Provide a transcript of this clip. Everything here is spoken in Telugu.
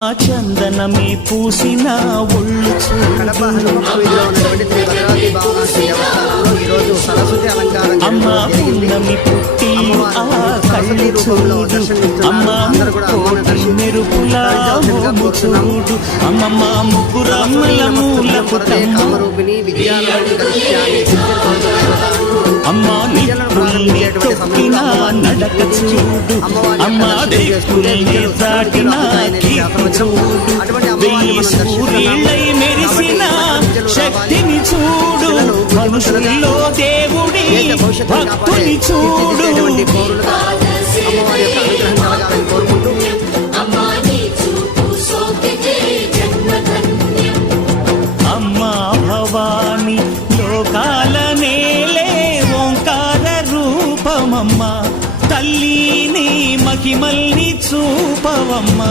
ఆ చందనమే పూసిన ఒళ్ళు అమ్మ పున్నమి పుట్టి ఆ కళ్ళు చూడు అమ్మ మెరుపుల మోము చూడు అమ్మమ్మ ముగ్గురమ్మల మూలకు అమ్మ నిప్పుల్ని తొక్కిన నడక చూడు అమ్మ దిక్కుల్ని దాటిన చూడు వెయ్యి సూర్యులై మెరిసిన శక్తిని చూడు మనుషుల్లో దేవుడి భక్తుని చూడు అమ్మా భవాని లోకాల నేలే ఓంకార రూపమమ్మా తల్లిని మహిమల్ని చూపవమ్మా.